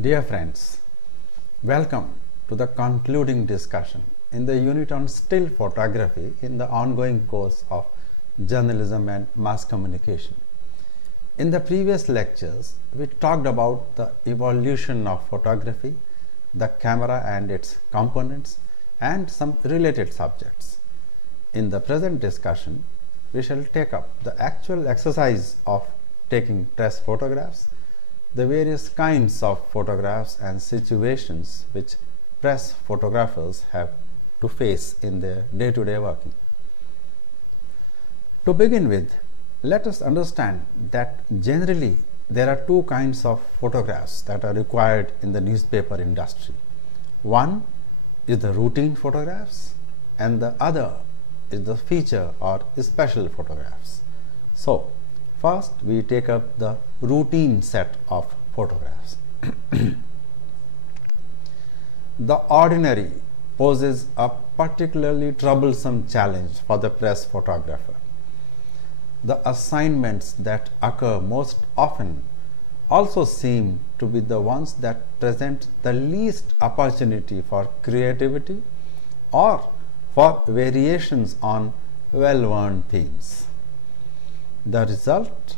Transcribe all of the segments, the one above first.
Dear friends, welcome to the concluding discussion in the unit on still photography in the ongoing course of journalism and mass communication. In the previous lectures, we talked about the evolution of photography, the camera and its components, and some related subjects. In the present discussion, we shall take up the actual exercise of taking press photographs, the various kinds of photographs and situations which press photographers have to face in their day-to-day working. To begin with, let us understand that generally there are two kinds of photographs that are required in the newspaper industry. One is the routine photographs and the other is the feature or special photographs. So, first we take up the routine set of photographs. The ordinary poses a particularly troublesome challenge for the press photographer. The assignments that occur most often also seem to be the ones that present the least opportunity for creativity or for variations on well-worn themes. The result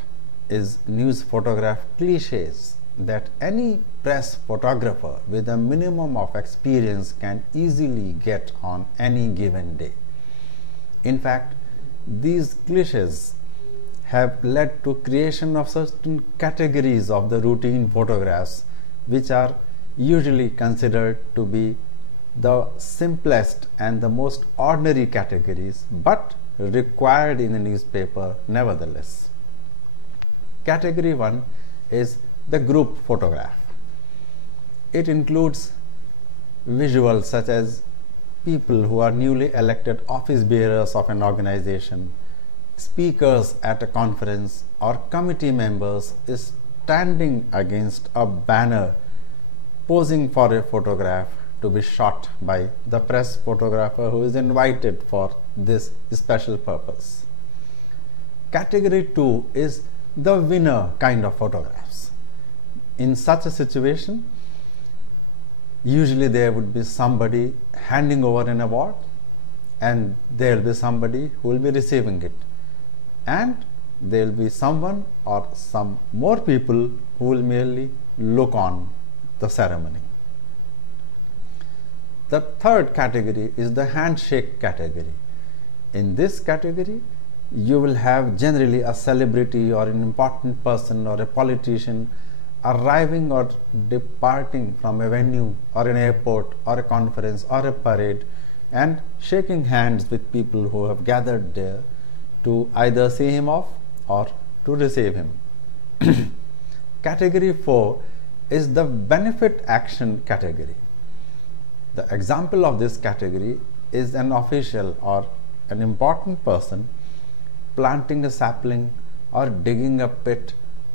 is news photograph cliches that any press photographer with a minimum of experience can easily get on any given day. In fact, these cliches have led to creation of certain categories of the routine photographs which are usually considered to be the simplest and the most ordinary categories, but required in a newspaper nevertheless. Category 1 is the group photograph. It includes visuals such as people who are newly elected office bearers of an organization, speakers at a conference, or committee members standing against a banner posing for a photograph to be shot by the press photographer who is invited for this special purpose. Category 2 is the winner kind of photographs. In such a situation, usually there would be somebody handing over an award and there will be somebody who will be receiving it, and there will be someone or some more people who will merely look on the ceremony. The third category is the handshake category. In this category, you will have generally a celebrity or an important person or a politician arriving or departing from a venue or an airport or a conference or a parade and shaking hands with people who have gathered there to either see him off or to receive him. Category 4 is the benefit action category. The example of this category is an official or an important person planting a sapling or digging a pit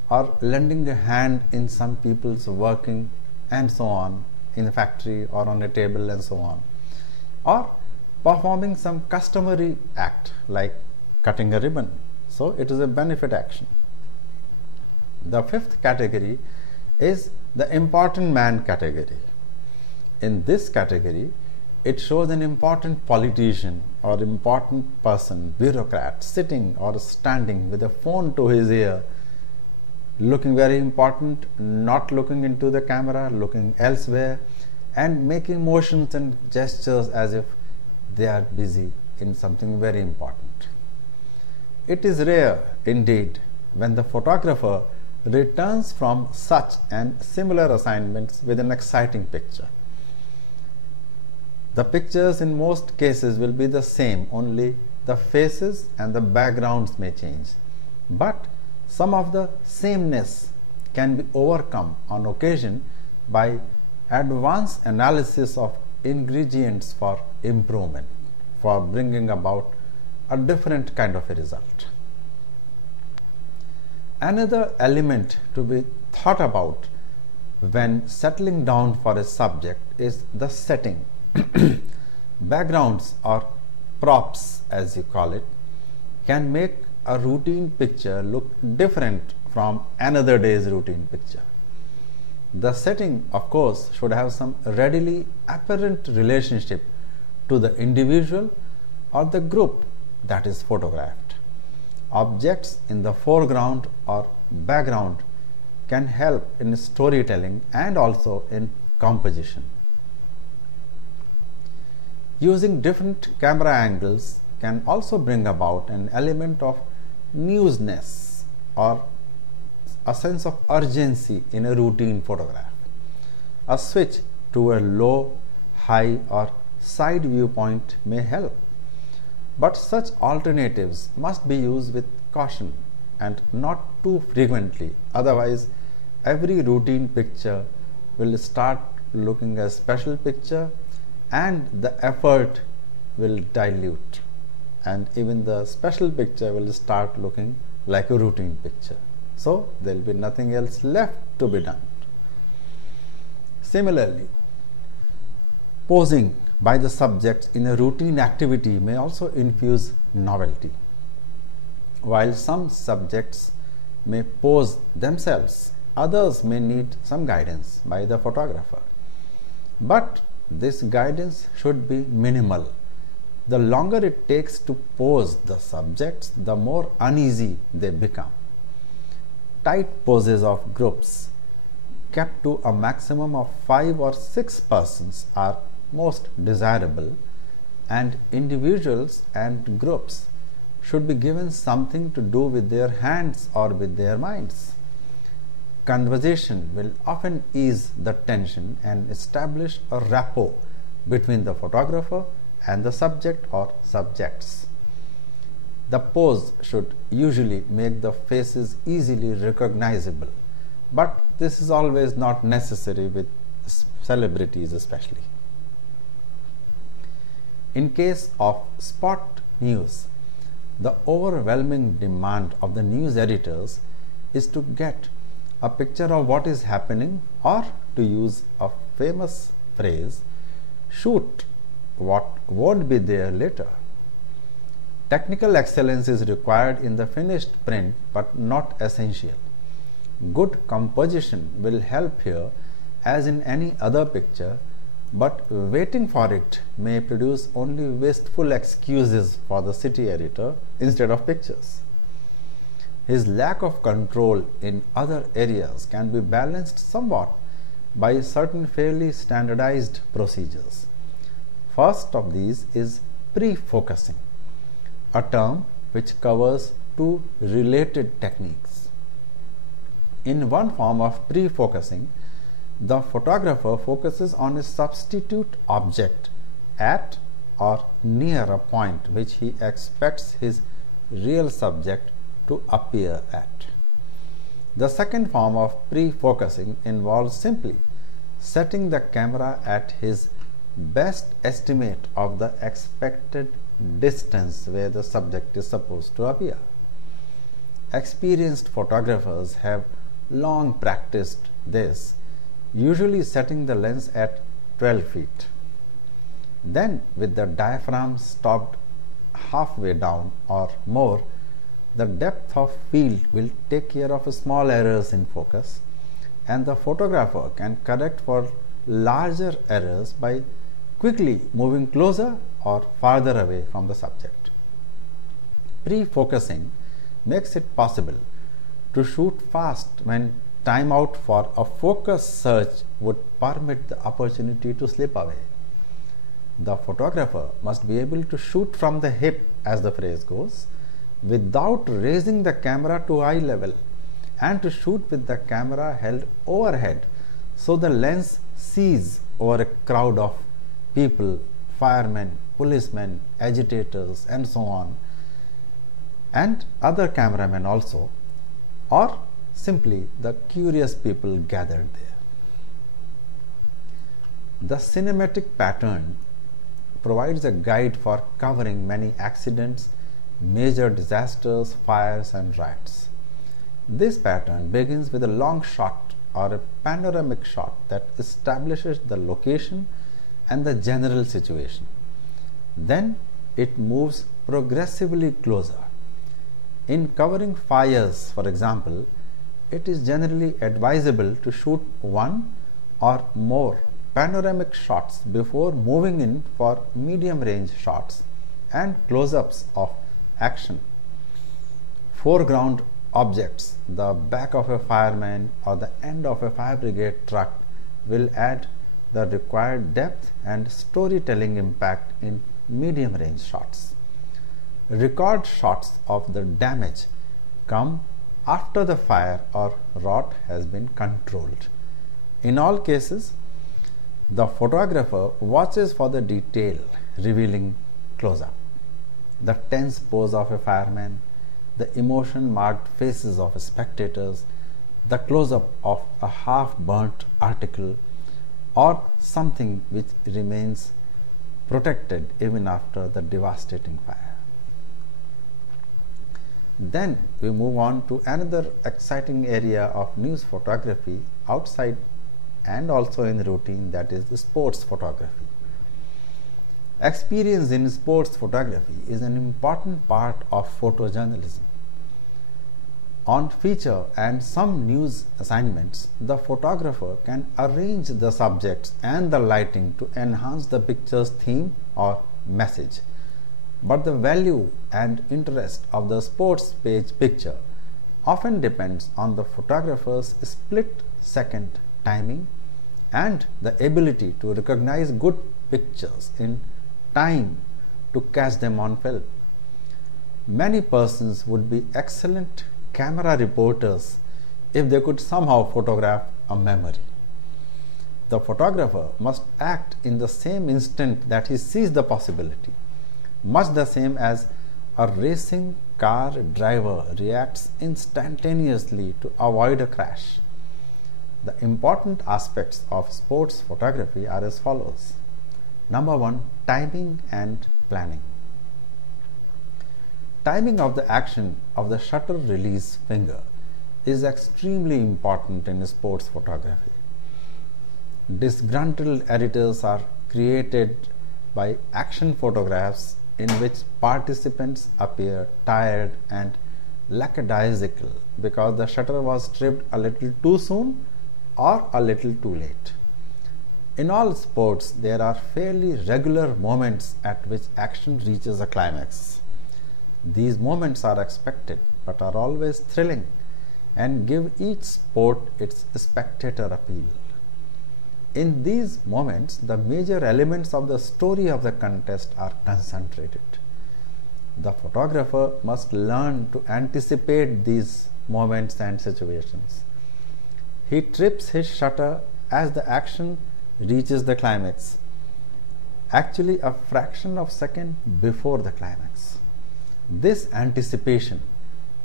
or lending a hand in some people's working and so on in a factory or on a table and so on, or performing some customary act like cutting a ribbon. So it is a benefit action. The fifth category is the important man category. In this category, it shows an important politician or important person, bureaucrat, sitting or standing with a phone to his ear, looking very important, not looking into the camera, looking elsewhere, and making motions and gestures as if they are busy in something very important. It is rare indeed when the photographer returns from such and similar assignments with an exciting picture. The pictures in most cases will be the same, only the faces and the backgrounds may change. But some of the sameness can be overcome on occasion by advanced analysis of ingredients for improvement, for bringing about a different kind of a result. Another element to be thought about when settling down for a subject is the setting. Backgrounds or props, as you call it, can make a routine picture look different from another day's routine picture. The setting, of course, should have some readily apparent relationship to the individual or the group that is photographed. Objects in the foreground or background can help in storytelling and also in composition. Using different camera angles can also bring about an element of newness or a sense of urgency in a routine photograph. A switch to a low, high, or side viewpoint may help, but such alternatives must be used with caution and not too frequently, otherwise, every routine picture will start looking a special picture and the effort will dilute, and even the special picture will start looking like a routine picture. So there will be nothing else left to be done. Similarly, posing by the subjects in a routine activity may also infuse novelty. While some subjects may pose themselves, others may need some guidance by the photographer. But this guidance should be minimal. The longer it takes to pose the subjects, the more uneasy they become. Tight poses of groups kept to a maximum of 5 or 6 persons are most desirable, and individuals and groups should be given something to do with their hands or with their minds. Conversation will often ease the tension and establish a rapport between the photographer and the subject or subjects. The pose should usually make the faces easily recognizable, but this is always not necessary with celebrities especially. In case of spot news, the overwhelming demand of the news editors is to get a picture of what is happening, or to use a famous phrase, shoot what won't be there later. Technical excellence is required in the finished print but not essential. Good composition will help here as in any other picture, but waiting for it may produce only wasteful excuses for the city editor instead of pictures. His lack of control in other areas can be balanced somewhat by certain fairly standardized procedures. First of these is pre-focusing, a term which covers two related techniques. In one form of pre-focusing, the photographer focuses on a substitute object at or near a point which he expects his real subject to appear at. The second form of pre-focusing involves simply setting the camera at his best estimate of the expected distance where the subject is supposed to appear. Experienced photographers have long practiced this, usually setting the lens at 12 feet. Then, with the diaphragm stopped halfway down or more, the depth of field will take care of small errors in focus, and the photographer can correct for larger errors by quickly moving closer or farther away from the subject. Pre-focusing makes it possible to shoot fast when time out for a focus search would permit the opportunity to slip away. The photographer must be able to shoot from the hip, as the phrase goes, without raising the camera to eye level, and to shoot with the camera held overhead so the lens sees over a crowd of people, firemen, policemen, agitators, and so on, and other cameramen also, or simply the curious people gathered there. The cinematic pattern provides a guide for covering many accidents, major disasters, fires, and riots. This pattern begins with a long shot or a panoramic shot that establishes the location and the general situation. Then it moves progressively closer. In covering fires, for example, it is generally advisable to shoot one or more panoramic shots before moving in for medium range shots and close-ups of action. Foreground objects, the back of a fireman or the end of a fire brigade truck, will add the required depth and storytelling impact in medium range shots. Record shots of the damage come after the fire or rot has been controlled. In all cases, the photographer watches for the detail revealing close-up, the tense pose of a fireman, the emotion-marked faces of spectators, the close-up of a half-burnt article, or something which remains protected even after the devastating fire. Then we move on to another exciting area of news photography outside and also in routine, that is the sports photography. Experience in sports photography is an important part of photojournalism. On feature and some news assignments, the photographer can arrange the subjects and the lighting to enhance the picture's theme or message. But the value and interest of the sports page picture often depends on the photographer's split-second timing and the ability to recognize good pictures in time to catch them on film. Many persons would be excellent camera reporters if they could somehow photograph a memory. The photographer must act in the same instant that he sees the possibility, much the same as a racing car driver reacts instantaneously to avoid a crash. The important aspects of sports photography are as follows. Number 1, timing and planning. Timing of the action of the shutter release finger is extremely important in sports photography. Disgruntled editors are created by action photographs in which participants appear tired and lackadaisical because the shutter was tripped a little too soon or a little too late. In all sports, there are fairly regular moments at which action reaches a climax. These moments are expected but are always thrilling and give each sport its spectator appeal. In these moments, the major elements of the story of the contest are concentrated. The photographer must learn to anticipate these moments and situations. He trips his shutter as the action reaches the climax, actually a fraction of a second before the climax. This anticipation,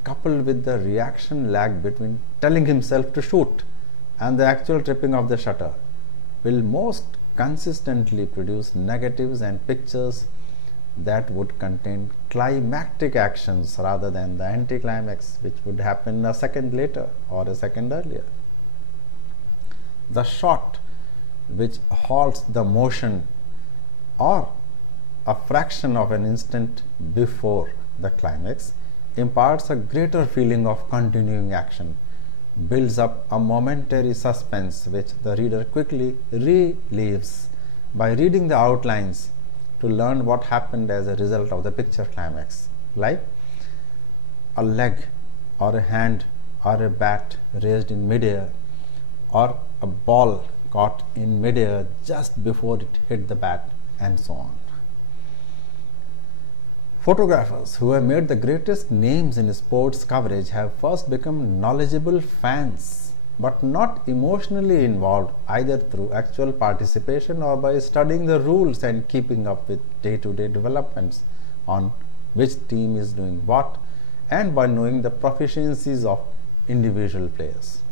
coupled with the reaction lag between telling himself to shoot and the actual tripping of the shutter, will most consistently produce negatives and pictures that would contain climactic actions rather than the anticlimax, which would happen a second later or a second earlier. The shot which halts the motion or a fraction of an instant before the climax imparts a greater feeling of continuing action, builds up a momentary suspense which the reader quickly relieves by reading the outlines to learn what happened as a result of the picture climax, like a leg or a hand or a bat raised in midair or a ball caught in midair just before it hit the bat, and so on. Photographers who have made the greatest names in sports coverage have first become knowledgeable fans, but not emotionally involved either through actual participation or by studying the rules and keeping up with day-to-day developments on which team is doing what, and by knowing the proficiencies of individual players.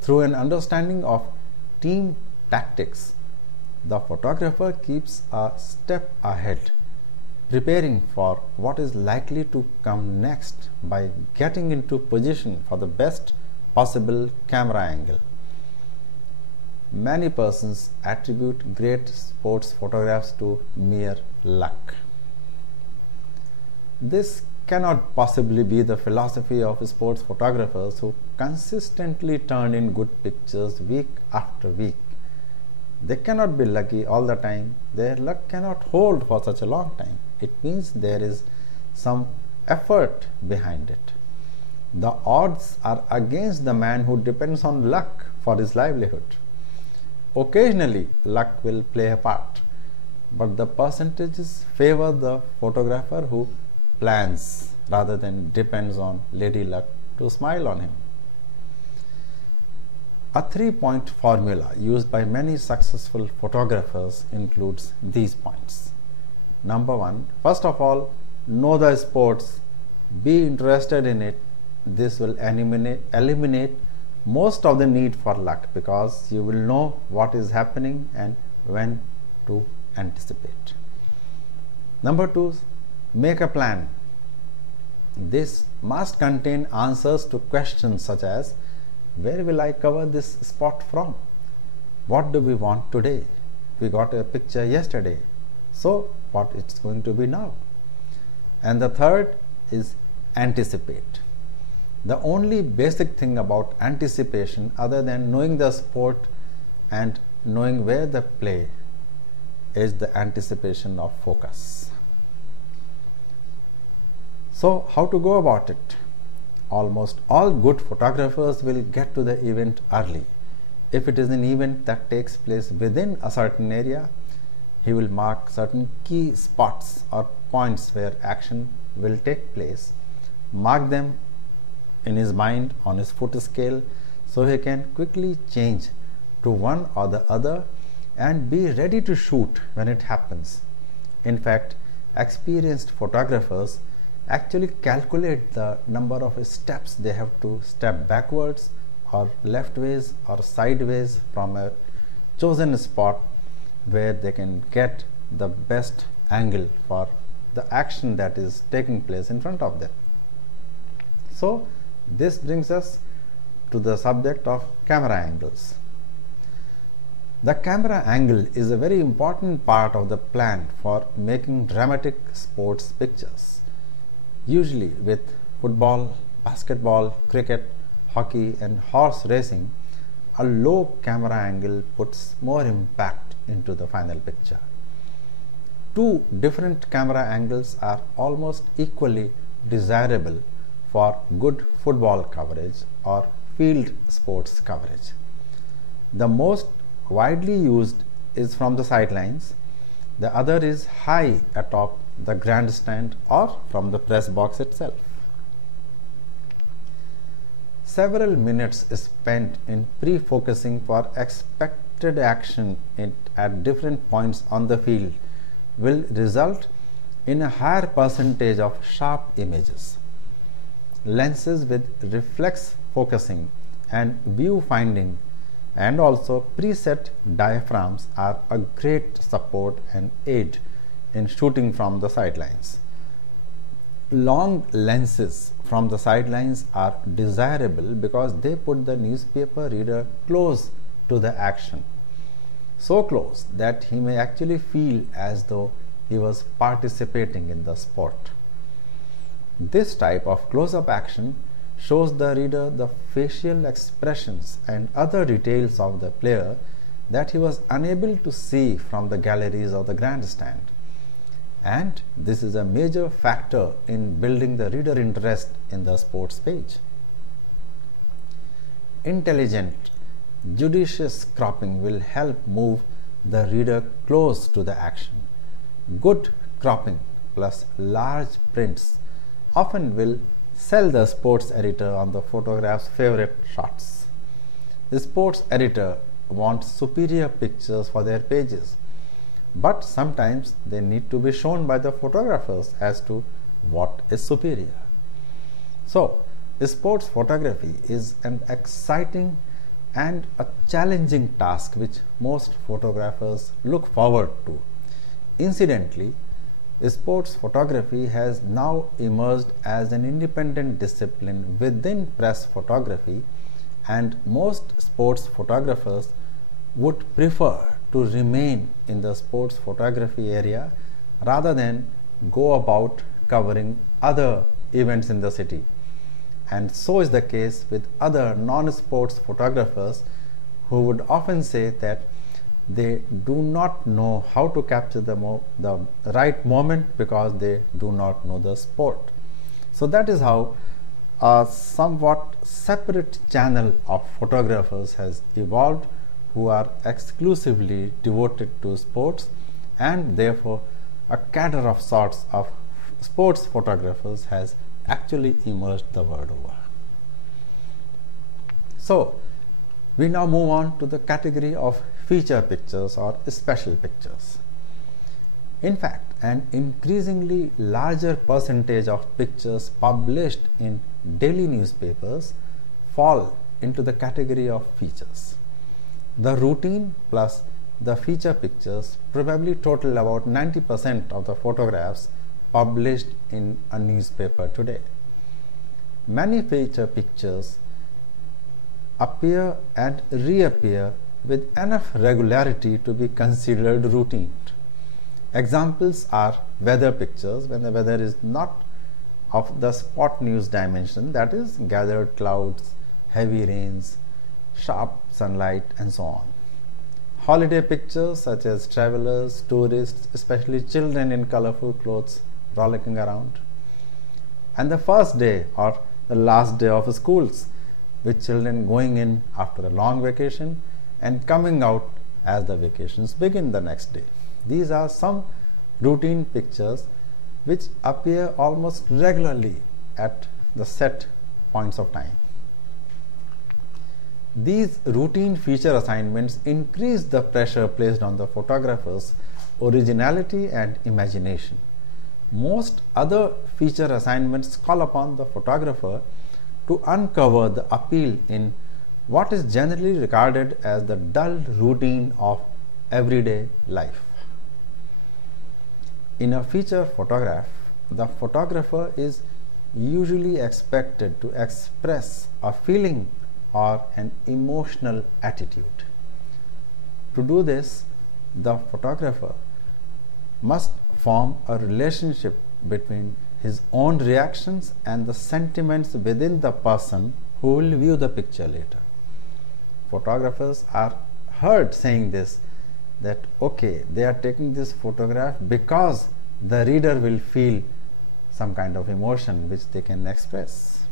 Through an understanding of team tactics, the photographer keeps a step ahead, preparing for what is likely to come next by getting into position for the best possible camera angle. Many persons attribute great sports photographs to mere luck. This cannot possibly be the philosophy of sports photographers who consistently turn in good pictures week after week. They cannot be lucky all the time. Their luck cannot hold for such a long time. It means there is some effort behind it. The odds are against the man who depends on luck for his livelihood. Occasionally, luck will play a part, but the percentages favor the photographer who plans rather than depends on Lady Luck to smile on him. A 3-point formula used by many successful photographers includes these points. Number 1, first of all, know the sports, be interested in it. This will eliminate most of the need for luck because you will know what is happening and when to anticipate. Number 2, make a plan. This must contain answers to questions such as, where will I cover this spot from? What do we want today? We got a picture yesterday, so what it's going to be now? And the third is anticipate. The only basic thing about anticipation other than knowing the sport and knowing where they play is the anticipation of focus. So how to go about it? Almost all good photographers will get to the event early. If it is an event that takes place within a certain area, he will mark certain key spots or points where action will take place, mark them in his mind on his foot scale so he can quickly change to one or the other and be ready to shoot when it happens. In fact, experienced photographers actually calculate the number of steps they have to step backwards or leftways or sideways from a chosen spot where they can get the best angle for the action that is taking place in front of them. So this brings us to the subject of camera angles. The camera angle is a very important part of the plan for making dramatic sports pictures. Usually with football, basketball, cricket, hockey and horse racing, a low camera angle puts more impact into the final picture. Two different camera angles are almost equally desirable for good football coverage or field sports coverage. The most widely used is from the sidelines. The other is high atop the grandstand or from the press box itself. Several minutes spent in pre-focusing for expected action at different points on the field will result in a higher percentage of sharp images. Lenses with reflex focusing and view finding and also preset diaphragms are a great support and aid in shooting from the sidelines. Long lenses from the sidelines are desirable because they put the newspaper reader close to the action, so close that he may actually feel as though he was participating in the sport. This type of close-up action shows the reader the facial expressions and other details of the player that he was unable to see from the galleries of the grandstand. And this is a major factor in building the reader interest in the sports page. Intelligent, judicious cropping will help move the reader close to the action. Good cropping plus large prints often will sell the sports editor on the photograph's favorite shots. The sports editor wants superior pictures for their pages, but sometimes they need to be shown by the photographers as to what is superior. So, sports photography is an exciting and a challenging task which most photographers look forward to. Incidentally, sports photography has now emerged as an independent discipline within press photography, and most sports photographers would prefer to remain in the sports photography area rather than go about covering other events in the city. And so is the case with other non-sports photographers who would often say that they do not know how to capture the right moment because they do not know the sport. So that is how a somewhat separate channel of photographers has evolved who are exclusively devoted to sports, and therefore a cadre of sorts of sports photographers has actually emerged the world over. So we now move on to the category of feature pictures or special pictures. In fact, an increasingly larger percentage of pictures published in daily newspapers fall into the category of features. The routine plus the feature pictures probably total about 90% of the photographs published in a newspaper today. Many feature pictures appear and reappear with enough regularity to be considered routine. Examples are weather pictures when the weather is not of the spot news dimension, that is gathered clouds, heavy rains, sharp sunlight and so on. Holiday pictures such as travelers, tourists, especially children in colorful clothes rollicking around. And the first day or the last day of schools, with children going in after a long vacation and coming out as the vacations begin the next day. These are some routine pictures which appear almost regularly at the set points of time. These routine feature assignments increase the pressure placed on the photographer's originality and imagination. Most other feature assignments call upon the photographer to uncover the appeal in what is generally regarded as the dull routine of everyday life. In a feature photograph, the photographer is usually expected to express a feeling or an emotional attitude. To do this, the photographer must form a relationship between his own reactions and the sentiments within the person who will view the picture later. Photographers are heard saying this, that okay, they are taking this photograph because the reader will feel some kind of emotion which they can express.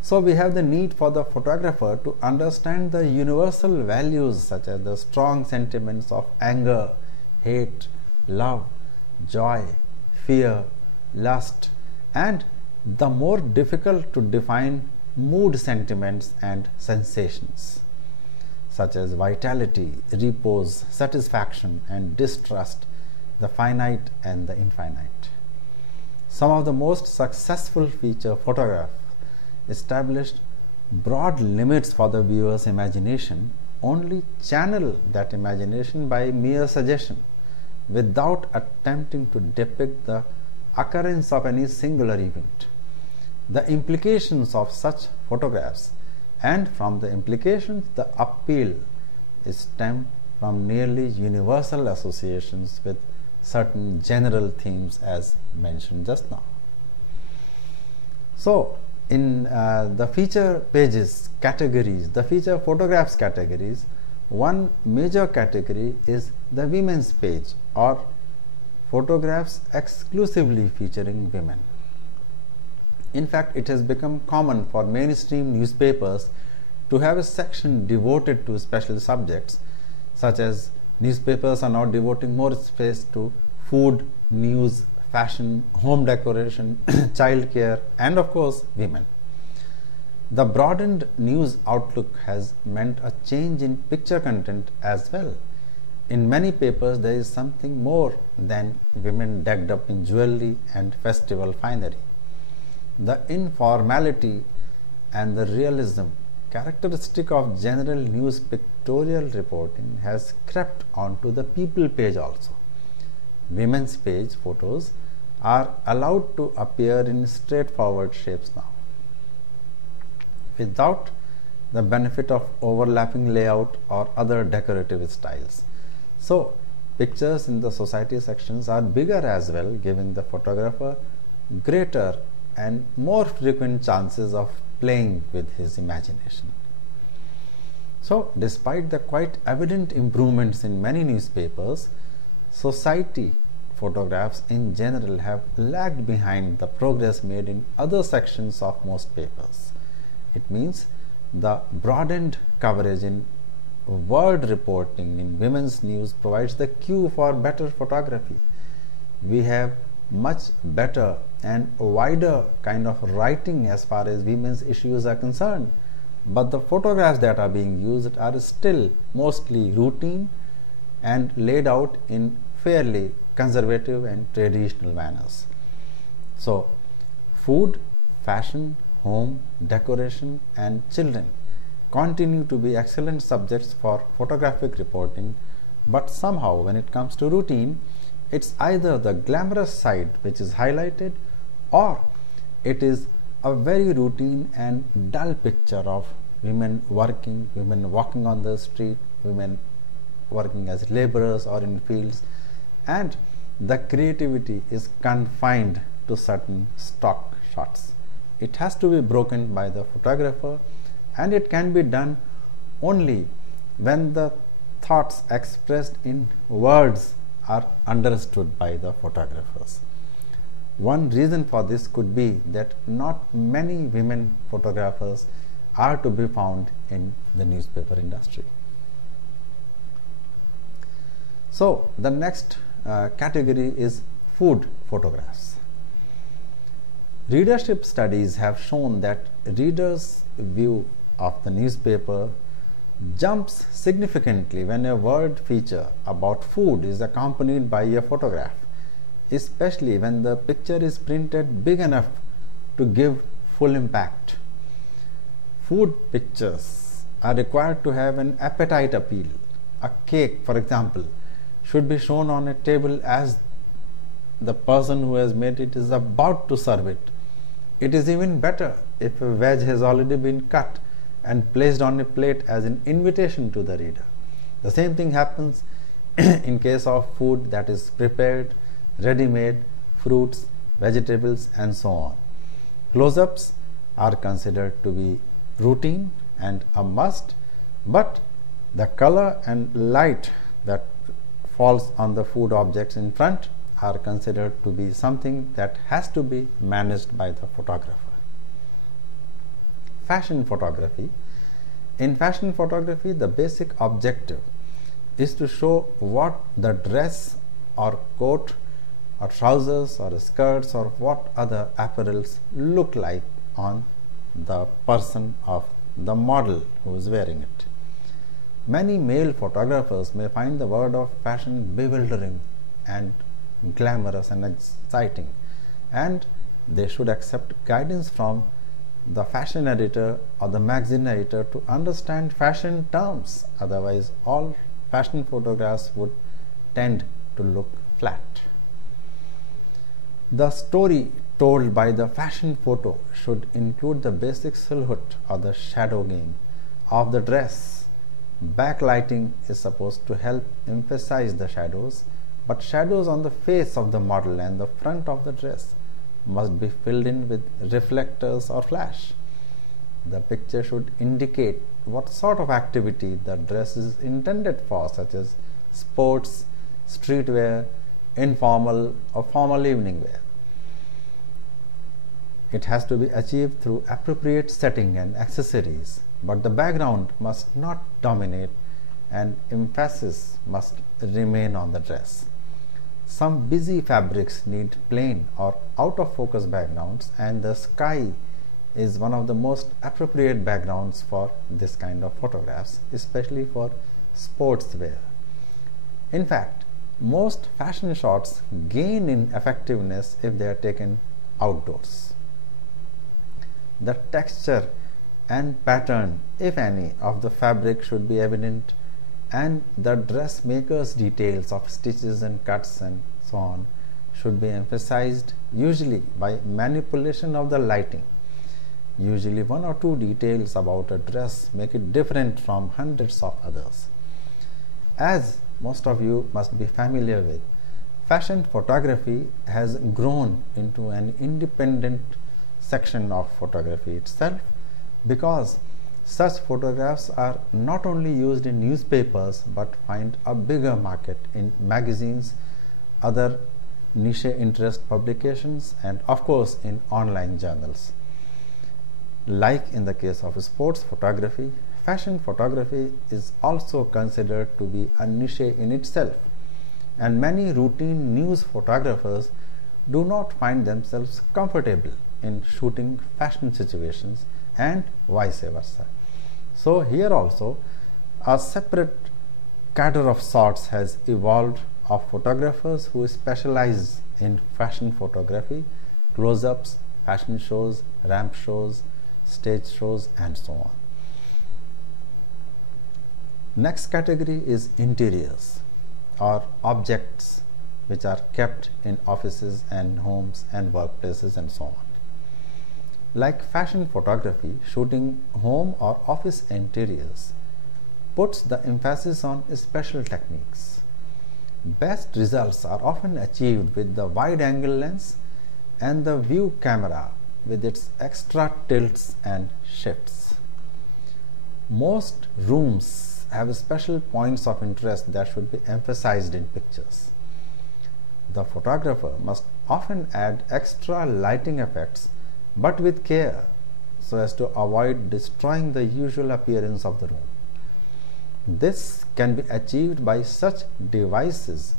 So we have the need for the photographer to understand the universal values such as the strong sentiments of anger, hate, love, joy, fear, lust, and the more difficult to define mood sentiments and sensations such as vitality, repose, satisfaction and distrust, the finite and the infinite. Some of the most successful feature photographs established broad limits for the viewer's imagination, only channel that imagination by mere suggestion without attempting to depict the occurrence of any singular event. The implications of such photographs, and from the implications the appeal is stemmed from nearly universal associations with certain general themes as mentioned just now. So in the feature pages categories, the feature photographs categories, one major category is the women's page or photographs exclusively featuring women. In fact, it has become common for mainstream newspapers to have a section devoted to special subjects, such as newspapers are now devoting more space to food, news, fashion, home decoration, child care, and of course women. The broadened news outlook has meant a change in picture content as well. In many papers, there is something more than women decked up in jewelry and festival finery. The informality and the realism characteristic of general news pictorial reporting has crept onto the people page also. Women's page photos are allowed to appear in straightforward shapes now, without the benefit of overlapping layout or other decorative styles. So pictures in the society sections are bigger as well, giving the photographer greater and more frequent chances of playing with his imagination. So, despite the quite evident improvements in many newspapers, society photographs in general have lagged behind the progress made in other sections of most papers. It means the broadened coverage in world reporting in women's news provides the cue for better photography. We have much better and wider kind of writing as far as women's issues are concerned, but the photographs that are being used are still mostly routine and laid out in fairly conservative and traditional manners. So, food, fashion, home, decoration and children continue to be excellent subjects for photographic reporting, but somehow when it comes to routine, it's either the glamorous side which is highlighted, or it is a very routine and dull picture of women working, women walking on the street, women working as laborers or in fields, and the creativity is confined to certain stock shots. It has to be broken by the photographer, and it can be done only when the thoughts expressed in words are understood by the photographers. One reason for this could be that not many women photographers are to be found in the newspaper industry. So, the next category is food photographs. Readership studies have shown that readers' view of the newspaper jumps significantly when a word feature about food is accompanied by a photograph, especially when the picture is printed big enough to give full impact. Food pictures are required to have an appetite appeal. A cake, for example, should be shown on a table as the person who has made it is about to serve it. It is even better if a veg has already been cut and placed on a plate as an invitation to the reader. The same thing happens in case of food that is prepared, ready-made, fruits, vegetables and so on. Close-ups are considered to be routine and a must, but the color and light that falls on the food objects in front are considered to be something that has to be managed by the photographer. Fashion photography. In fashion photography, the basic objective is to show what the dress or coat or trousers or skirts or what other apparels look like on the person of the model who is wearing it. Many male photographers may find the word of fashion bewildering and glamorous and exciting, and they should accept guidance from the fashion editor or the magazine editor to understand fashion terms. Otherwise, all fashion photographs would tend to look flat. The story told by the fashion photo should include the basic silhouette or the shadow game of the dress. Backlighting is supposed to help emphasize the shadows, but shadows on the face of the model and the front of the dress must be filled in with reflectors or flash. The picture should indicate what sort of activity the dress is intended for, such as sports, streetwear, informal or formal evening wear. It has to be achieved through appropriate setting and accessories, but the background must not dominate and emphasis must remain on the dress. Some busy fabrics need plain or out of focus backgrounds, and the sky is one of the most appropriate backgrounds for this kind of photographs, especially for sportswear. In fact, most fashion shots gain in effectiveness if they are taken outdoors. The texture and pattern, if any, of the fabric should be evident, and the dressmaker's details of stitches and cuts and so on should be emphasized, usually by manipulation of the lighting. Usually one or two details about a dress make it different from hundreds of others. As most of you must be familiar with, fashion photography has grown into an independent section of photography itself, because such photographs are not only used in newspapers but find a bigger market in magazines, other niche interest publications, and of course in online journals. Like in the case of sports photography, fashion photography is also considered to be a niche in itself, and many routine news photographers do not find themselves comfortable in shooting fashion situations and vice versa. So here also a separate cadre of sorts has evolved of photographers who specialize in fashion photography, close-ups, fashion shows, ramp shows, stage shows, and so on. Next category is interiors, or objects which are kept in offices and homes and workplaces and so on. Like fashion photography, shooting home or office interiors puts the emphasis on special techniques. Best results are often achieved with the wide angle lens and the view camera with its extra tilts and shifts. Most rooms have special points of interest that should be emphasized in pictures. The photographer must often add extra lighting effects, but with care, so as to avoid destroying the usual appearance of the room. This can be achieved by such devices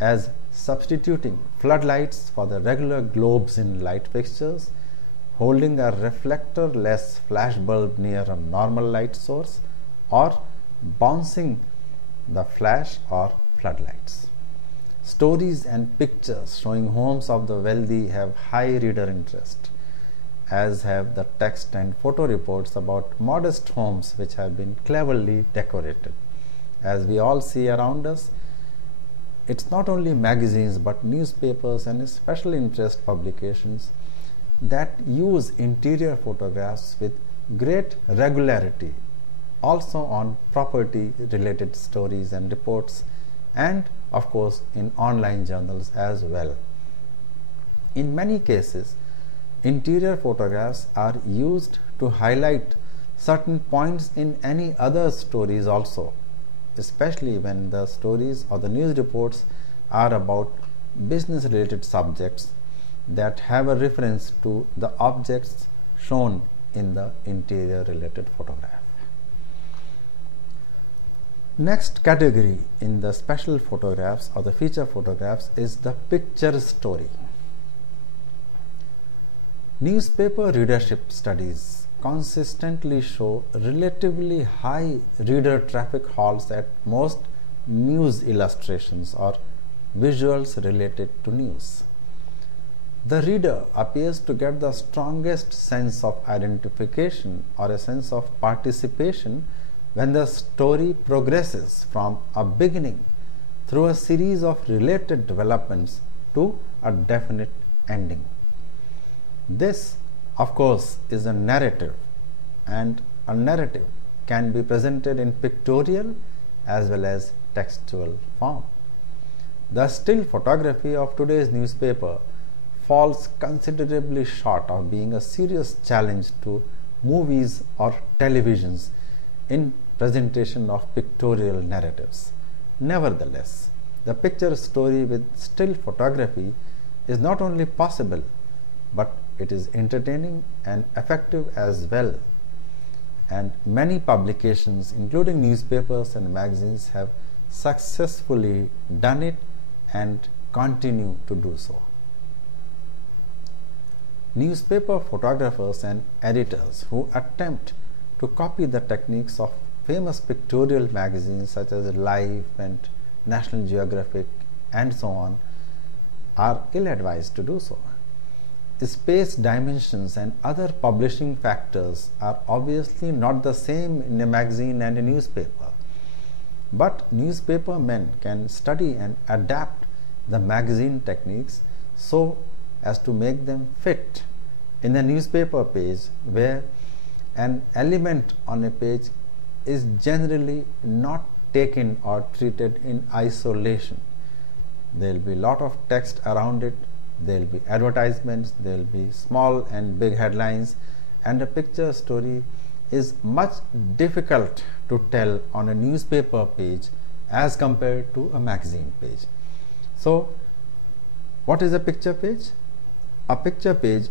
as substituting floodlights for the regular globes in light fixtures, holding a reflector-less flash bulb near a normal light source, or bouncing the flash or floodlights. Stories and pictures showing homes of the wealthy have high reader interest, as have the text and photo reports about modest homes which have been cleverly decorated. As we all see around us, it's not only magazines but newspapers and special interest publications that use interior photographs with great regularity, also on property related stories and reports, and of course in online journals as well. In many cases, interior photographs are used to highlight certain points in any other stories also, especially when the stories or the news reports are about business related subjects that have a reference to the objects shown in the interior related photograph. Next category in the special photographs or the feature photographs is the picture story. Newspaper readership studies consistently show relatively high reader traffic halts at most news illustrations or visuals related to news. The reader appears to get the strongest sense of identification or a sense of participation when the story progresses from a beginning through a series of related developments to a definite ending. This, of course, is a narrative, and a narrative can be presented in pictorial as well as textual form. The still photography of today's newspaper falls considerably short of being a serious challenge to movies or televisions in presentation of pictorial narratives. Nevertheless, the picture story with still photography is not only possible, but it is entertaining and effective as well. And many publications, including newspapers and magazines, have successfully done it and continue to do so. Newspaper photographers and editors who attempt to copy the techniques of famous pictorial magazines such as Life and National Geographic and so on are ill-advised to do so. Space dimensions and other publishing factors are obviously not the same in a magazine and a newspaper, but newspaper men can study and adapt the magazine techniques so as to make them fit in a newspaper page, where an element on a page is generally not taken or treated in isolation. There will be a lot of text around it, there will be advertisements, there will be small and big headlines, and a picture story is much difficult to tell on a newspaper page as compared to a magazine page. So, what is a picture page? A picture page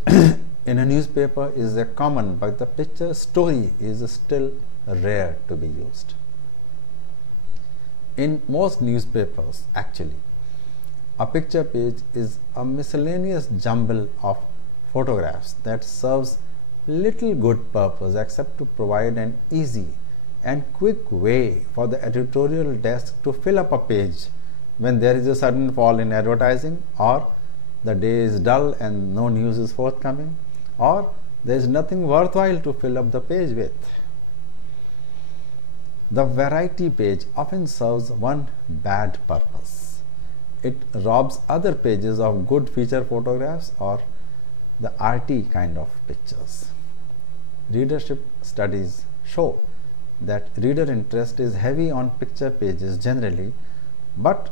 in a newspaper is a common, but the picture story is still rare to be used. In most newspapers, actually, a picture page is a miscellaneous jumble of photographs that serves little good purpose except to provide an easy and quick way for the editorial desk to fill up a page when there is a sudden fall in advertising, or the day is dull and no news is forthcoming, or there is nothing worthwhile to fill up the page with. The variety page often serves one bad purpose. It robs other pages of good feature photographs or the arty kind of pictures. Readership studies show that reader interest is heavy on picture pages generally, but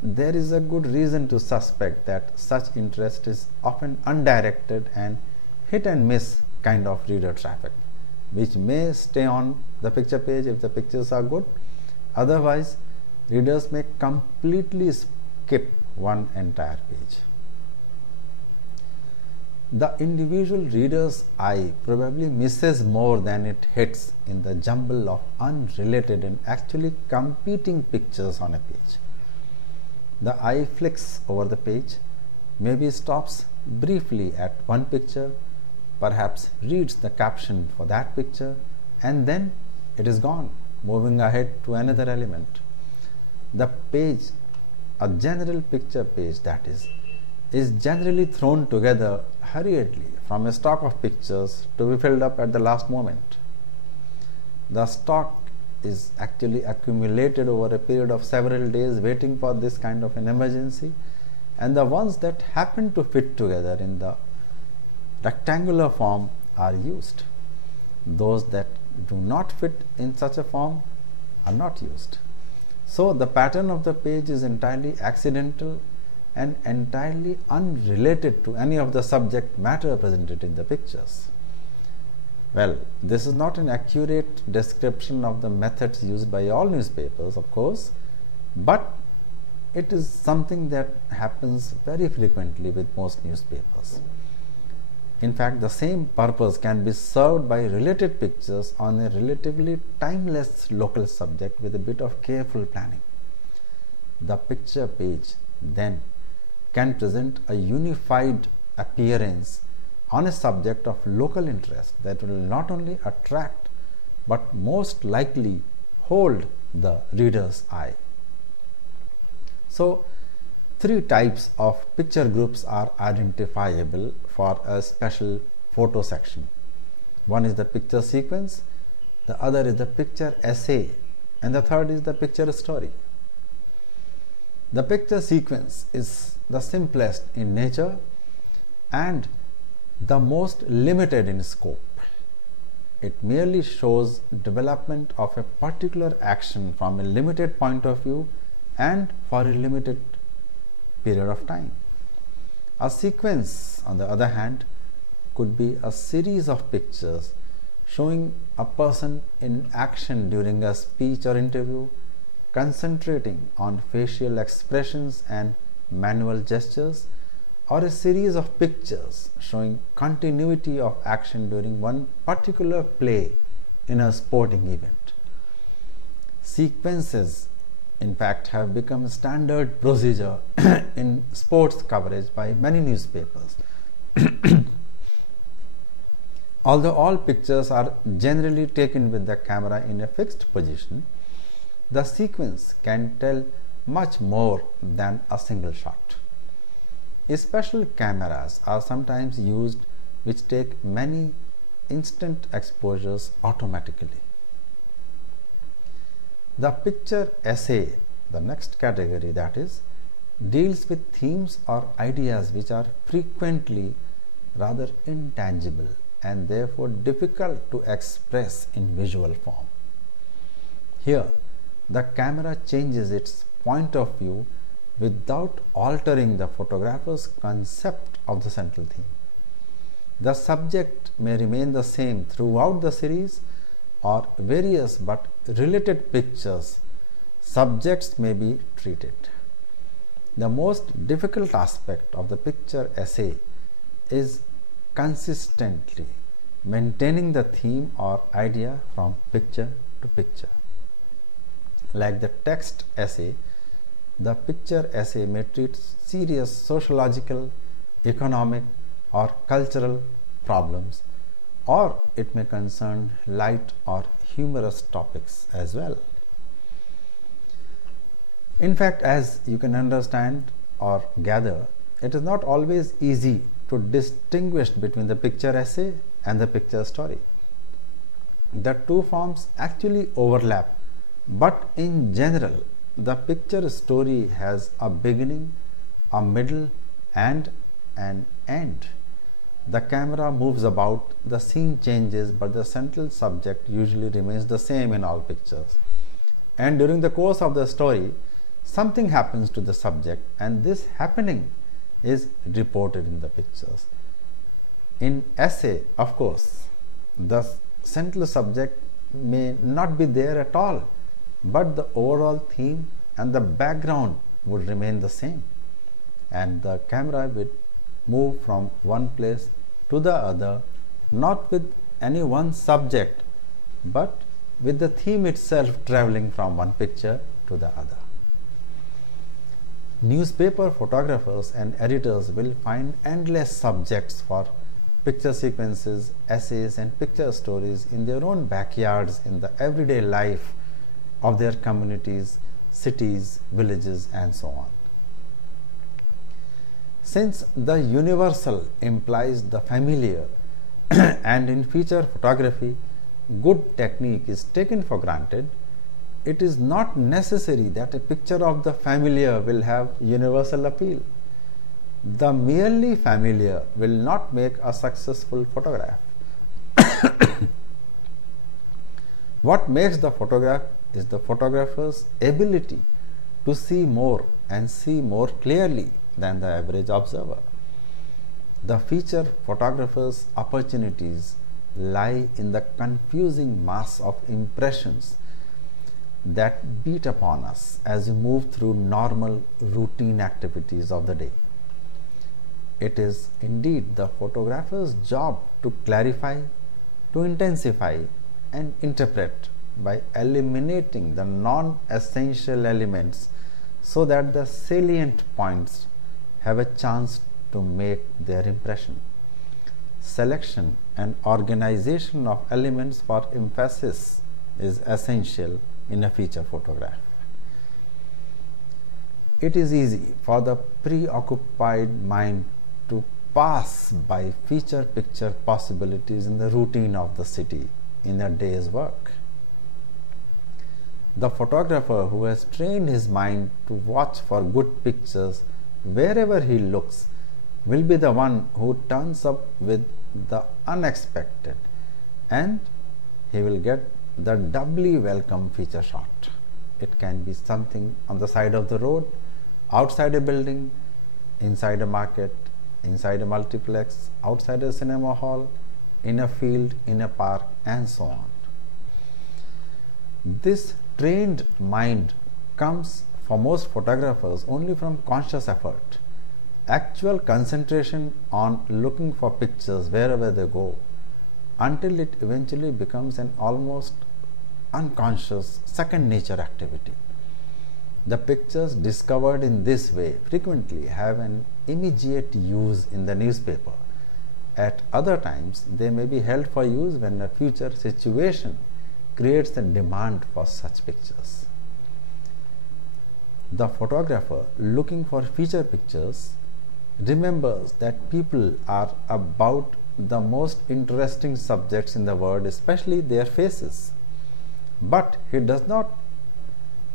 there is a good reason to suspect that such interest is often undirected and hit and miss kind of reader traffic, which may stay on the picture page if the pictures are good. Otherwise, readers may completely skip one entire page. The individual reader's eye probably misses more than it hits in the jumble of unrelated and actually competing pictures on a page. The eye flicks over the page, maybe stops briefly at one picture, perhaps reads the caption for that picture, and then it is gone, moving ahead to another element. The page, a general picture page that is generally thrown together hurriedly from a stock of pictures to be filled up at the last moment. The stock is actually accumulated over a period of several days waiting for this kind of an emergency, and the ones that happen to fit together in the rectangular form are used. Those that do not fit in such a form are not used. So the pattern of the page is entirely accidental and entirely unrelated to any of the subject matter presented in the pictures. Well, this is not an accurate description of the methods used by all newspapers, of course, but it is something that happens very frequently with most newspapers. In fact, the same purpose can be served by related pictures on a relatively timeless local subject with a bit of careful planning. The picture page then can present a unified appearance on a subject of local interest that will not only attract but most likely hold the reader's eye. So, three types of picture groups are identifiable for a special photo section. One is the picture sequence, the other is the picture essay, and the third is the picture story. The picture sequence is the simplest in nature and the most limited in scope. It merely shows development of a particular action from a limited point of view and for a limited period of time. A sequence, on the other hand, could be a series of pictures showing a person in action during a speech or interview, concentrating on facial expressions and manual gestures, or a series of pictures showing continuity of action during one particular play in a sporting event. Sequences, in fact, have become standard procedure in sports coverage by many newspapers. Although all pictures are generally taken with the camera in a fixed position, the sequence can tell much more than a single shot. Special cameras are sometimes used which take many instant exposures automatically. The picture essay, the next category, that is, deals with themes or ideas which are frequently rather intangible and therefore difficult to express in visual form. Here, the camera changes its point of view without altering the photographer's concept of the central theme. The subject may remain the same throughout the series, or various but related pictures subjects may be treated. The most difficult aspect of the picture essay is consistently maintaining the theme or idea from picture to picture. Like the text essay, the picture essay may treat serious sociological, economic, or cultural problems, or it may concern light or humorous topics as well. In fact, as you can understand or gather, it is not always easy to distinguish between the picture essay and the picture story. The two forms actually overlap, but in general, the picture story has a beginning, a middle, and an end. The camera moves about, the scene changes, but the central subject usually remains the same in all pictures. And during the course of the story, something happens to the subject, and this happening is reported in the pictures. In essay, of course, the central subject may not be there at all, but the overall theme and the background would remain the same, and the camera will move from one place to the other, not with any one subject, but with the theme itself traveling from one picture to the other. Newspaper photographers and editors will find endless subjects for picture sequences, essays, and picture stories in their own backyards, in the everyday life of their communities, cities, villages, and so on. Since the universal implies the familiar, and in feature photography, good technique is taken for granted, it is not necessary that a picture of the familiar will have universal appeal. The merely familiar will not make a successful photograph. What makes the photograph is the photographer's ability to see more and see more clearly than the average observer. The feature photographer's opportunities lie in the confusing mass of impressions that beat upon us as we move through normal routine activities of the day. It is indeed the photographer's job to clarify, to intensify, and interpret by eliminating the non-essential elements so that the salient points have a chance to make their impression. Selection and organization of elements for emphasis is essential in a feature photograph. It is easy for the preoccupied mind to pass by feature picture possibilities in the routine of the city in a day's work. The photographer who has trained his mind to watch for good pictures wherever he looks will be the one who turns up with the unexpected, and he will get the doubly welcome feature shot. It can be something on the side of the road, outside a building, inside a market, inside a multiplex, outside a cinema hall, in a field, in a park, and so on. This trained mind comes for most photographers only from conscious effort. Actual concentration on looking for pictures wherever they go, until it eventually becomes an almost unconscious second nature activity. The pictures discovered in this way frequently have an immediate use in the newspaper. At other times, they may be held for use when a future situation creates a demand for such pictures. The photographer looking for feature pictures remembers that people are about the most interesting subjects in the world, especially their faces. But he does not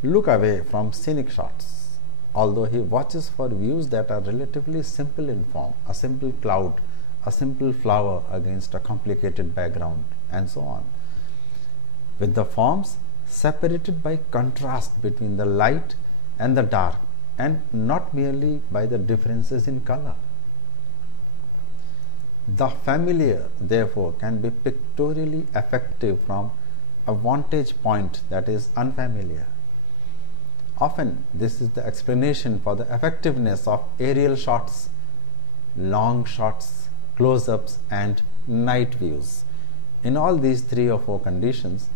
look away from scenic shots, although he watches for views that are relatively simple in form, a simple cloud, a simple flower against a complicated background, and so on. With the forms, separated by contrast between the light and the dark, and not merely by the differences in color. The familiar, therefore, can be pictorially effective from a vantage point that is unfamiliar. Often, this is the explanation for the effectiveness of aerial shots, long shots, close-ups, and night views. In all these 3 or 4 conditions,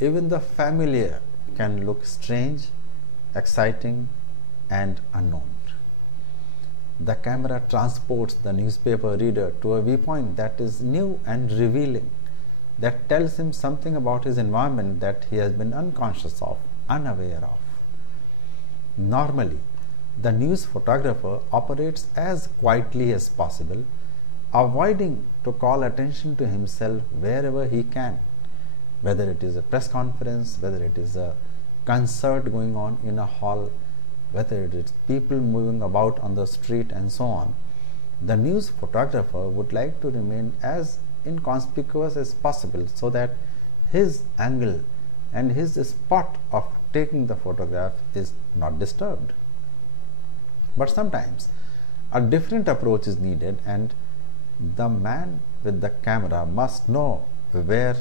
even the familiar can look strange, exciting, and unknown. The camera transports the newspaper reader to a viewpoint that is new and revealing, that tells him something about his environment that he has been unconscious of, unaware of. Normally, the news photographer operates as quietly as possible, avoiding to call attention to himself wherever he can, whether it is a press conference, whether it is a concert going on in a hall, whether it is people moving about on the street, and so on. The news photographer would like to remain as inconspicuous as possible so that his angle and his spot of taking the photograph is not disturbed. But sometimes a different approach is needed, and the man with the camera must know where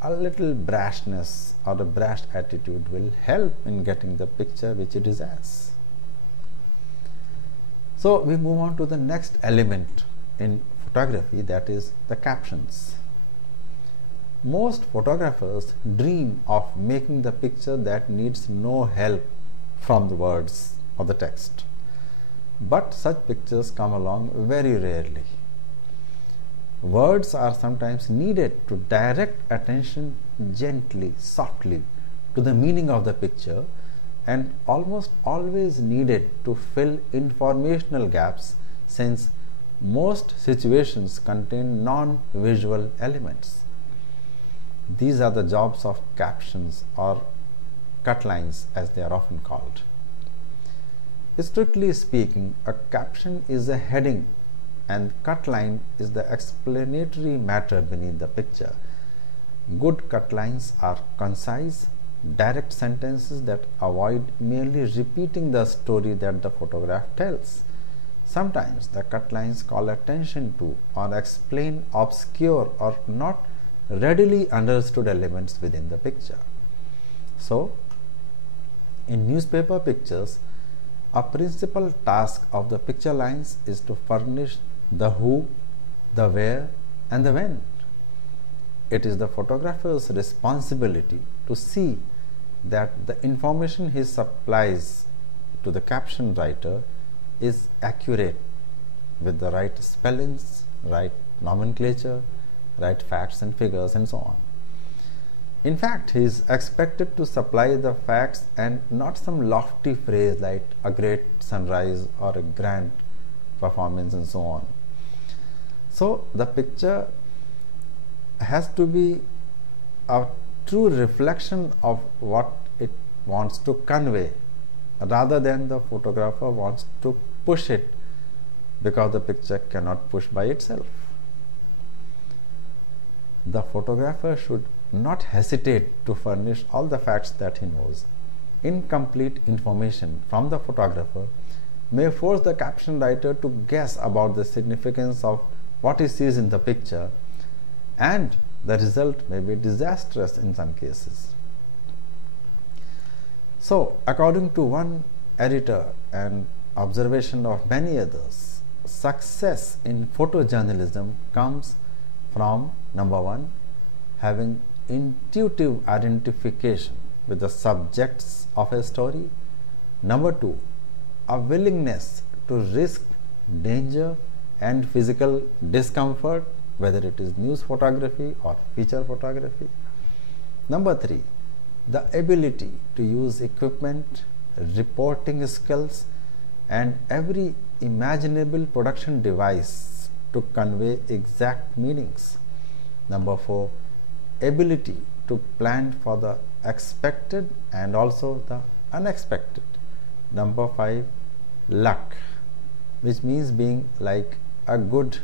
a little brashness or a brash attitude will help in getting the picture which he desires. So we move on to the next element in photography, that is the captions. Most photographers dream of making the picture that needs no help from the words or the text. But such pictures come along very rarely. Words are sometimes needed to direct attention gently, softly to the meaning of the picture, and almost always needed to fill informational gaps, since most situations contain non-visual elements. These are the jobs of captions, or cut lines as they are often called. Strictly speaking, a caption is a heading and cut line is the explanatory matter beneath the picture. Good cut lines are concise, direct sentences that avoid merely repeating the story that the photograph tells. Sometimes the cut lines call attention to or explain obscure or not readily understood elements within the picture. So, in newspaper pictures, a principal task of the picture lines is to furnish the who, the where, and the when. It is the photographer's responsibility to see that the information he supplies to the caption writer is accurate, with the right spellings, right nomenclature, right facts and figures, and so on. In fact, he is expected to supply the facts and not some lofty phrase like a great sunrise or a grand performance and so on. So the picture has to be a true reflection of what it wants to convey, rather than the photographer wants to push it, because the picture cannot push by itself. The photographer should not hesitate to furnish all the facts that he knows. Incomplete information from the photographer may force the caption writer to guess about the significance of what he sees in the picture, and the result may be disastrous in some cases. So, according to one editor and observation of many others, success in photojournalism comes from, number one, having intuitive identification with the subjects of a story. Number two, a willingness to risk danger and physical discomfort, whether it is news photography or feature photography. Number three, the ability to use equipment, reporting skills, and every imaginable production device to convey exact meanings. Number four, ability to plan for the expected and also the unexpected. Number five, luck, which means being like a good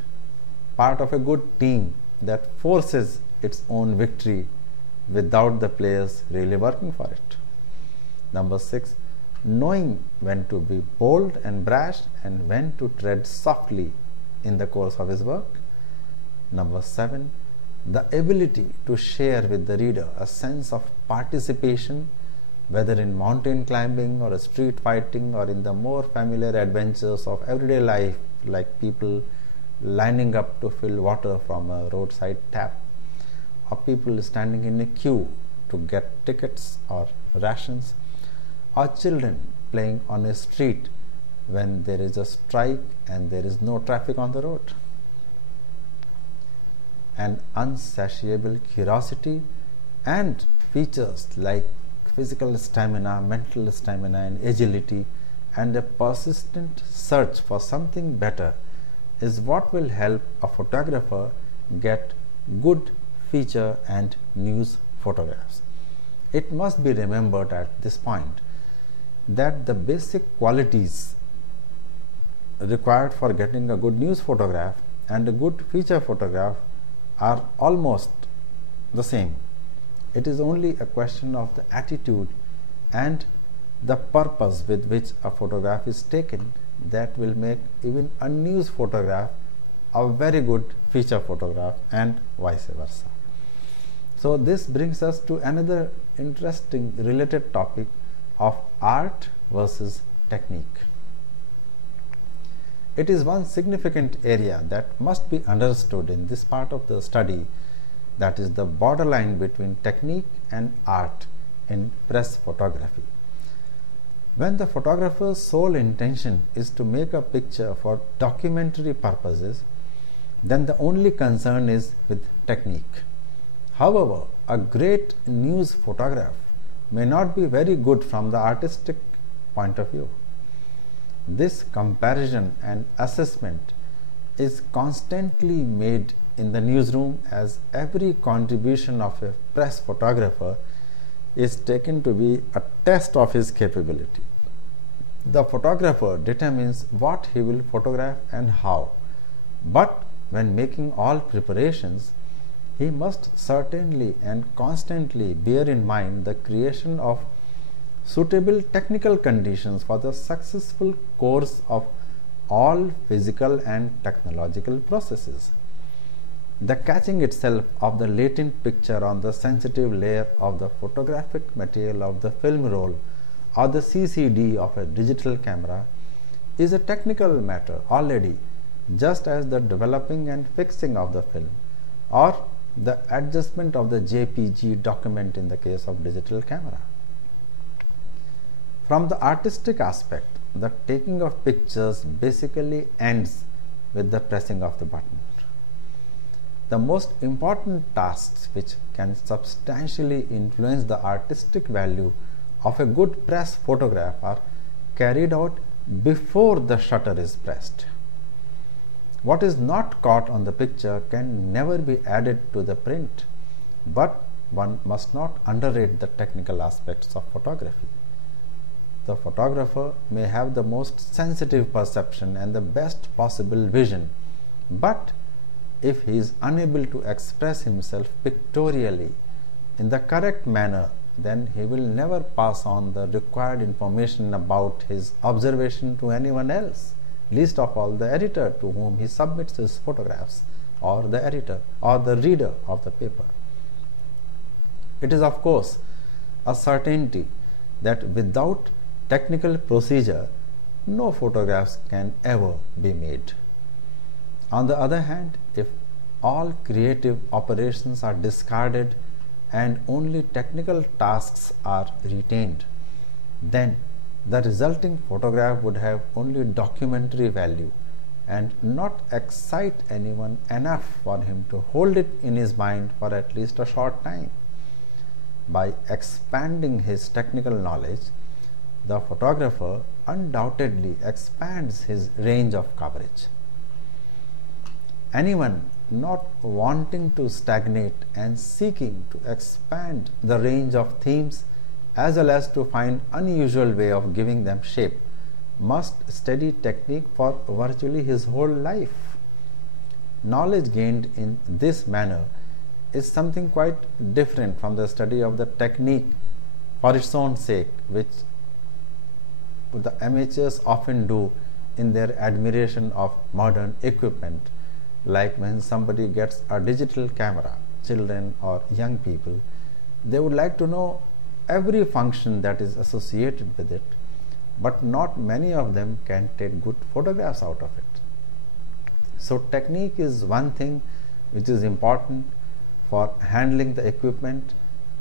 part of a good team that forces its own victory without the players really working for it. Number 6, knowing when to be bold and brash and when to tread softly in the course of his work. Number 7, the ability to share with the reader a sense of participation, whether in mountain climbing or street fighting or in the more familiar adventures of everyday life, like people lining up to fill water from a roadside tap, or people standing in a queue to get tickets or rations, or children playing on a street when there is a strike and there is no traffic on the road. An unsatiable curiosity and features like physical stamina, mental stamina, and agility, and a persistent search for something better is what will help a photographer get good feature and news photographs. It must be remembered at this point that the basic qualities required for getting a good news photograph and a good feature photograph are almost the same. It is only a question of the attitude and the purpose with which a photograph is taken that will make even a news photograph a very good feature photograph, and vice versa. So this brings us to another interesting related topic of art versus technique. It is one significant area that must be understood in this part of the study, that is the borderline between technique and art in press photography. When the photographer's sole intention is to make a picture for documentary purposes, then the only concern is with technique. However, a great news photograph may not be very good from the artistic point of view. This comparison and assessment is constantly made in the newsroom, as every contribution of a press photographer is taken to be a test of his capability. The photographer determines what he will photograph and how, but when making all preparations, he must certainly and constantly bear in mind the creation of suitable technical conditions for the successful course of all physical and technological processes. The catching itself of the latent picture on the sensitive layer of the photographic material of the film roll or the CCD of a digital camera is a technical matter already, just as the developing and fixing of the film or the adjustment of the JPG document in the case of digital camera. From the artistic aspect, the taking of pictures basically ends with the pressing of the button. The most important tasks which can substantially influence the artistic value of a good press photograph are carried out before the shutter is pressed. What is not caught on the picture can never be added to the print, but one must not underrate the technical aspects of photography. The photographer may have the most sensitive perception and the best possible vision, but if he is unable to express himself pictorially in the correct manner, then he will never pass on the required information about his observation to anyone else, least of all the editor to whom he submits his photographs, or the editor or the reader of the paper. It is of course a certainty that without technical procedure, no photographs can ever be made. On the other hand, if all creative operations are discarded and only technical tasks are retained, then the resulting photograph would have only documentary value and not excite anyone enough for him to hold it in his mind for at least a short time. By expanding his technical knowledge, the photographer undoubtedly expands his range of coverage. Anyone not wanting to stagnate and seeking to expand the range of themes as well as to find unusual way of giving them shape must study technique for virtually his whole life. Knowledge gained in this manner is something quite different from the study of the technique for its own sake, which the amateurs often do in their admiration of modern equipment, like when somebody gets a digital camera, children or young people, they would like to know every function that is associated with it, but not many of them can take good photographs out of it. So technique is one thing which is important for handling the equipment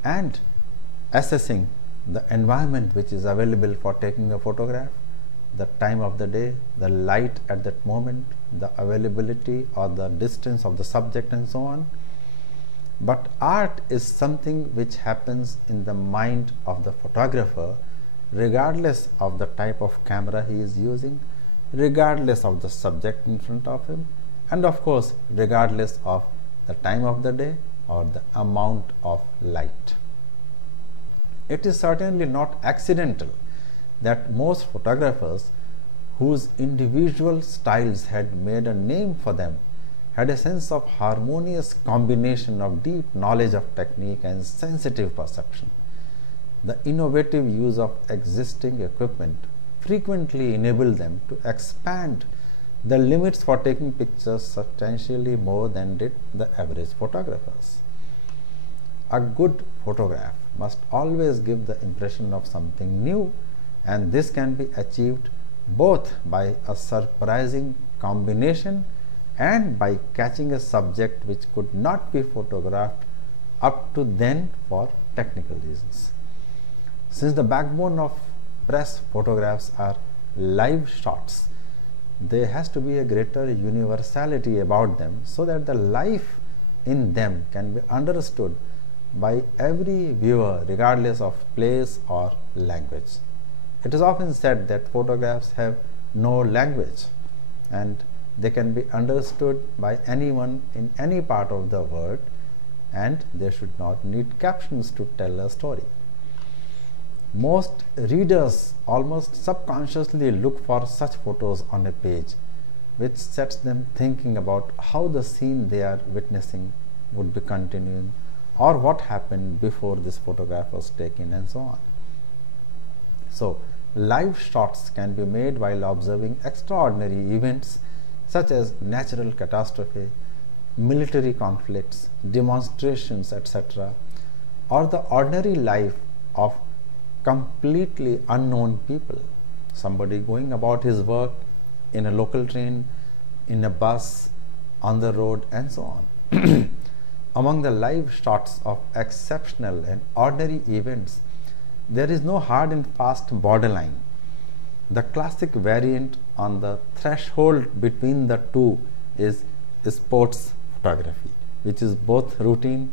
and assessing the environment which is available for taking a photograph, the time of the day, the light at that moment, the availability or the distance of the subject and so on. But art is something which happens in the mind of the photographer, regardless of the type of camera he is using, regardless of the subject in front of him, and of course regardless of the time of the day or the amount of light. It is certainly not accidental that most photographers whose individual styles had made a name for them had a sense of harmonious combination of deep knowledge of technique and sensitive perception. The innovative use of existing equipment frequently enabled them to expand the limits for taking pictures substantially more than did the average photographers. A good photograph must always give the impression of something new, and this can be achieved both by a surprising combination and by catching a subject which could not be photographed up to then for technical reasons. Since the backbone of press photographs are live shots, there has to be a greater universality about them so that the life in them can be understood by every viewer regardless of place or language. It is often said that photographs have no language and they can be understood by anyone in any part of the world, and they should not need captions to tell a story. Most readers almost subconsciously look for such photos on a page, which sets them thinking about how the scene they are witnessing would be continuing or what happened before this photograph was taken and so on. So, live shots can be made while observing extraordinary events such as natural catastrophe, military conflicts, demonstrations, etc., or the ordinary life of completely unknown people. Somebody going about his work in a local train, in a bus, on the road, and so on. Among the live shots of exceptional and ordinary events, there is no hard and fast borderline. The classic variant on the threshold between the two is sports photography, which is both routine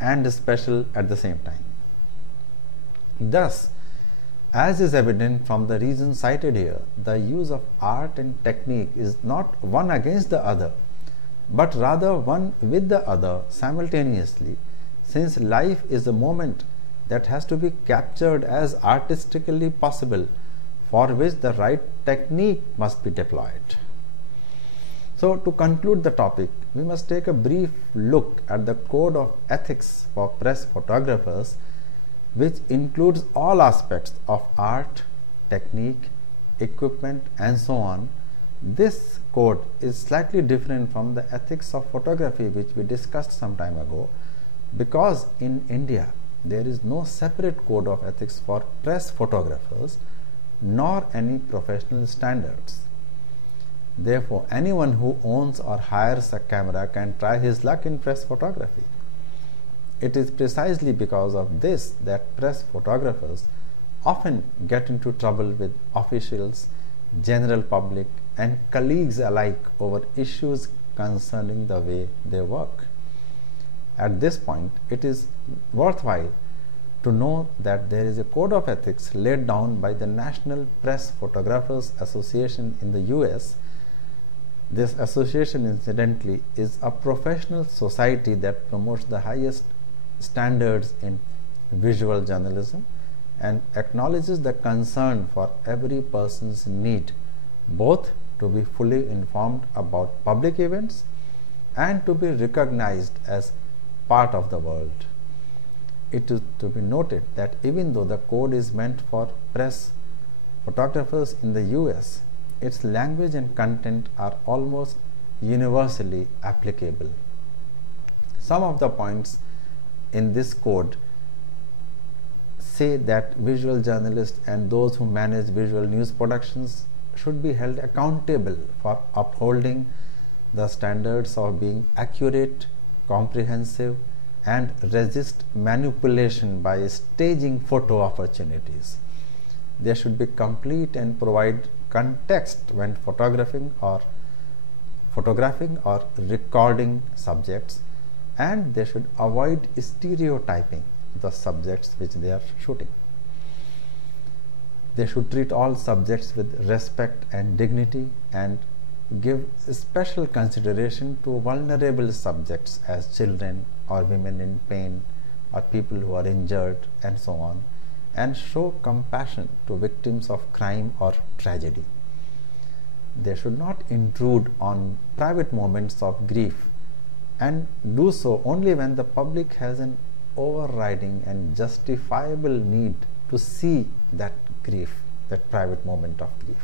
and special at the same time. Thus, as is evident from the reasons cited here, the use of art and technique is not one against the other, but rather one with the other simultaneously, since life is a moment that has to be captured as artistically possible, for which the right technique must be deployed. So, to conclude the topic, we must take a brief look at the code of ethics for press photographers, which includes all aspects of art, technique, equipment, and so on. This code is slightly different from the ethics of photography, which we discussed some time ago, because in India there is no separate code of ethics for press photographers nor any professional standards. Therefore, anyone who owns or hires a camera can try his luck in press photography. It is precisely because of this that press photographers often get into trouble with officials, general public, and colleagues alike over issues concerning the way they work. At this point, it is worthwhile to know that there is a code of ethics laid down by the National Press Photographers Association in the US. This association, incidentally, is a professional society that promotes the highest standards in visual journalism and acknowledges the concern for every person's need both to be fully informed about public events and to be recognized as part of the world. It is to be noted that even though the code is meant for press photographers in the US, its language and content are almost universally applicable. Some of the points in this code say that visual journalists and those who manage visual news productions should be held accountable for upholding the standards of being accurate, comprehensive, and resist manipulation by staging photo opportunities. They should be complete and provide context when photographing or recording subjects, and they should avoid stereotyping the subjects which they are shooting. They should treat all subjects with respect and dignity and give special consideration to vulnerable subjects as children or women in pain or people who are injured and so on, and show compassion to victims of crime or tragedy. They should not intrude on private moments of grief and do so only when the public has an overriding and justifiable need to see that grief, that private moment of grief.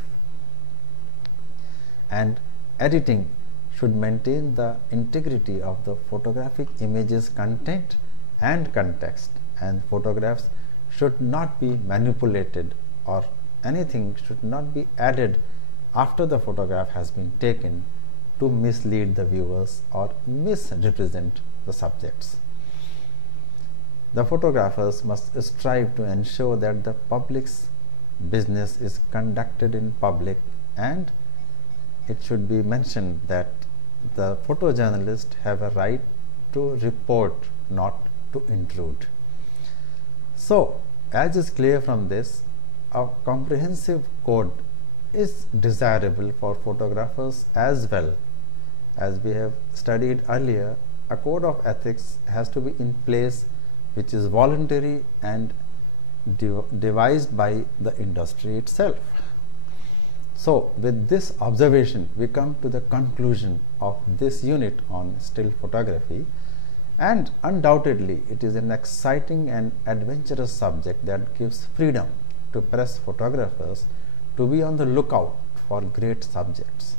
And editing should maintain the integrity of the photographic image's content and context, and photographs should not be manipulated or anything should not be added after the photograph has been taken to mislead the viewers or misrepresent the subjects. The photographers must strive to ensure that the public's business is conducted in public, and it should be mentioned that the photojournalists have a right to report, not to intrude. So, as is clear from this, a comprehensive code is desirable for photographers as well. As we have studied earlier, a code of ethics has to be in place which is voluntary and devised by the industry itself. So, with this observation, we come to the conclusion of this unit on still photography, and undoubtedly it is an exciting and adventurous subject that gives freedom to press photographers to be on the lookout for great subjects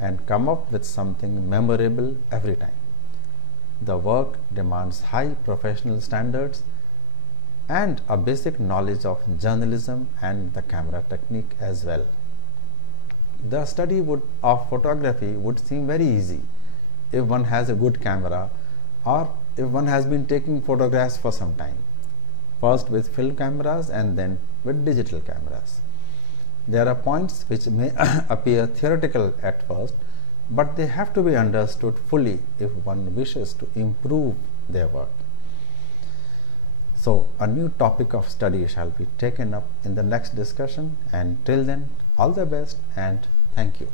and come up with something memorable every time. The work demands high professional standards and a basic knowledge of journalism and the camera technique as well. The study of photography would seem very easy if one has a good camera or if one has been taking photographs for some time, first with film cameras and then with digital cameras. There are points which may appear theoretical at first, but they have to be understood fully if one wishes to improve their work. So, a new topic of study shall be taken up in the next discussion, and till then, all the best and thank you.